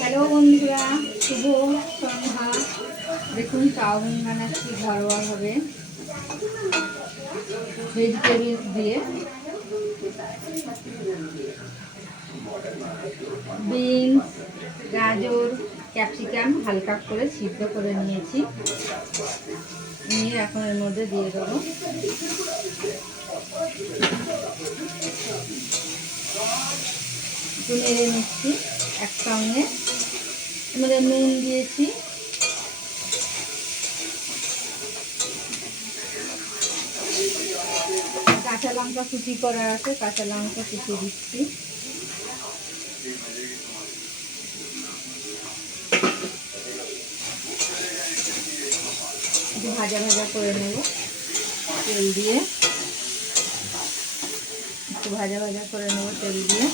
Hello বন্ধুরা, শুভ সন্ধ্যা। দেখুন chowmein বানাচ্ছি ঘরোয়াভাবে ভেজিটেবলস দিয়ে। বিনস, গাজর, ক্যাপসিকাম হালকা করে সিদ্ধ করে নিয়েছি, নিয়ে এখন এর মধ্যে দিয়ে দেবো। একটু নেড়ে নিচ্ছি একসঙ্গে। এর নুন দিয়েছি, কাঁচা লঙ্কা কুচি করা আছে, কাঁচা লঙ্কা কুচি দিচ্ছি। একটু ভাজা ভাজা করে নেব তেল দিয়ে, একটু ভাজা ভাজা করে নেব তেল দিয়ে।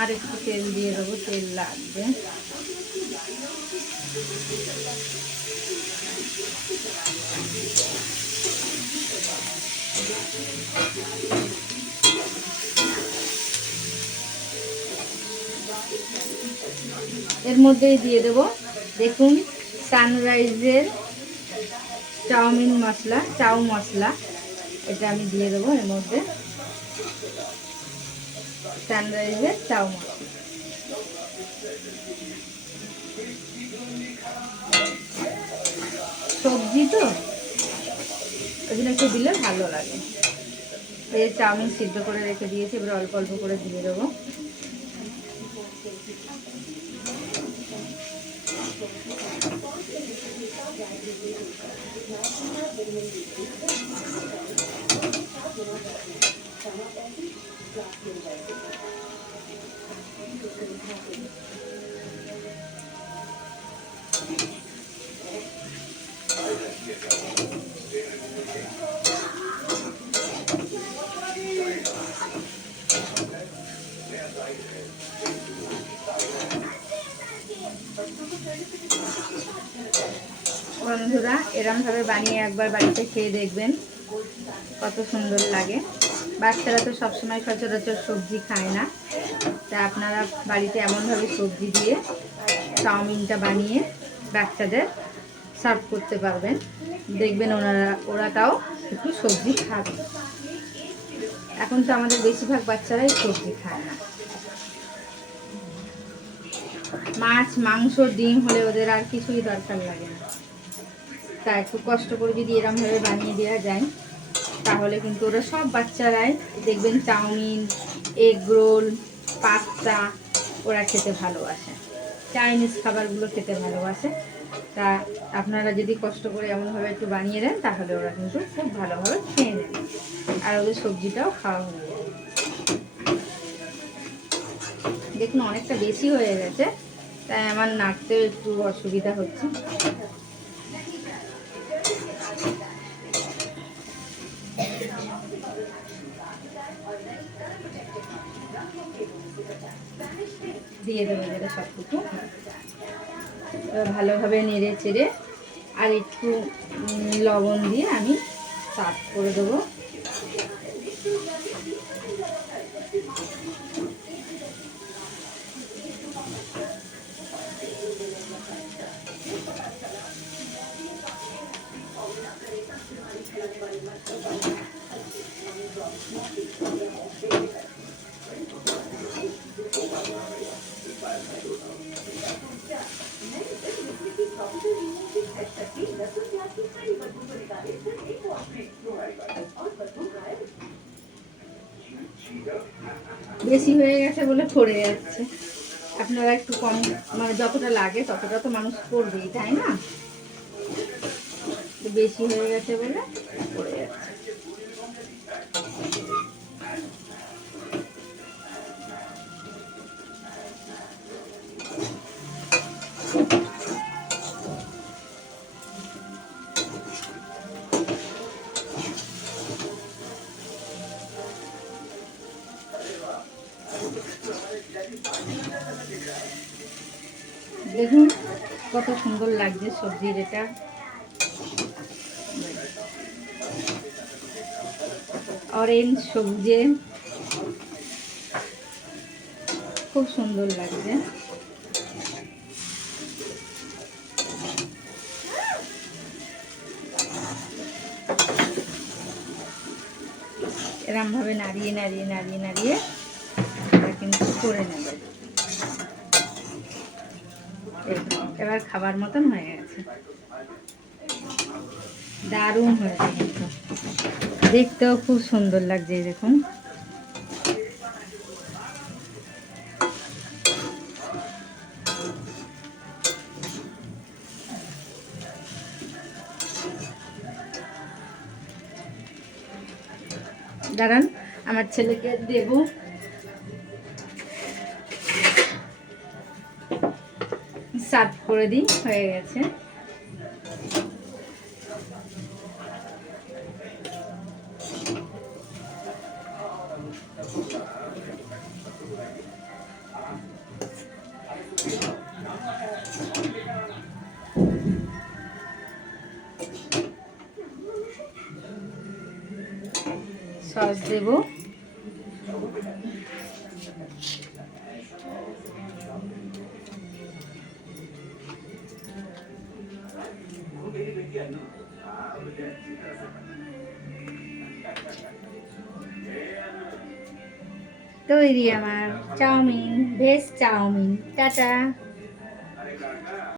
আর একটু তেল দিয়ে দেবো, তেল লাগবে। এর মধ্যেই দিয়ে দেব, দেখুন সানরাইজের চাউমিন মশলা, চাউ মশলা, এটা আমি দিয়ে দেবো এর মধ্যে। সানরাইজের চাউ মশলা সবজি তো ওই জন্য একটু দিলে ভালো লাগে। এই চাউমিন সিদ্ধ করে রেখে দিয়েছি, এবার অল্প অল্প করে দিয়ে দেবো। বন্ধুরা এরমভাবে বানিয়ে একবার বাড়িতে খেয়ে দেখবেন, কত সুন্দর লাগে। বাচ্চারা তো সবসময় সচরাচর সবজি খায় না, তা আপনারা বাড়িতে এমনভাবে সবজি দিয়ে চাউমিনটা বানিয়ে বাচ্চাদের সার্ভ করতে পারবেন, দেখবেন ওরা তাও একটু সবজি খাবে। এখন তো আমাদের বেশিরভাগ বাচ্চারাই সবজি খায় না। মাছ, মাংস, ডিম হলে ওদের আর কিছুই দরকার লাগে না। তা একটু কষ্ট করে যদি এরমভাবে বানিয়ে দেওয়া যায়, তাহলে কিন্তু ওরা সব বাচ্চারাই দেখবেন চাউমিন, এগ রোল, পাস্তা ওরা খেতে ভালোবাসে, চাইনিজ খাবারগুলো খেতে ভালোবাসে। তা আপনারা যদি কষ্ট করে এমনভাবে একটু বানিয়ে দেন, তাহলে ওরা কিন্তু খুব ভালোভাবে খেয়ে নেবে, আর ওদের সবজিটাও খাওয়া হয়ে যাবে। দেখুন অনেকটা বেশি হয়ে গেছে, তাই আমার নাড়তেও একটু অসুবিধা হচ্ছে। দিয়ে দেবো এবারে সবটুকু, ভালোভাবে নেড়ে চেড়ে আর একটু লবণ দিয়ে আমি সার্ভ করে দেবো। বেশি হয়ে গেছে বলে পড়ে যাচ্ছে। আপনারা একটু কম, মানে যতটা লাগে ততটা তো মানুষ করবেই, তাই না? বেশি হয়ে গেছে বলে পড়ে যাচ্ছে। দেখুন কত সুন্দর লাগছে সবজির এটা। অরেঞ্জ সবুজে খুব সুন্দর লাগছে। এরমভাবে নাড়িয়ে নাড়িয়ে নাড়িয়ে নাড়িয়ে এটা কিন্তু করে নেবে। এবার খাবার মতন হয়ে গেছে, দারুণ হয়েছে কিন্তু দেখতেও খুব সুন্দর লাগছে। দেখুন দাঁড়ান আমার ছেলেকে দেব। সার্ভ করে দিই, হয়ে গেছে। সস দেব। তৈরি আমার চাউমিন, ভেজ চাউমিন। টাটা।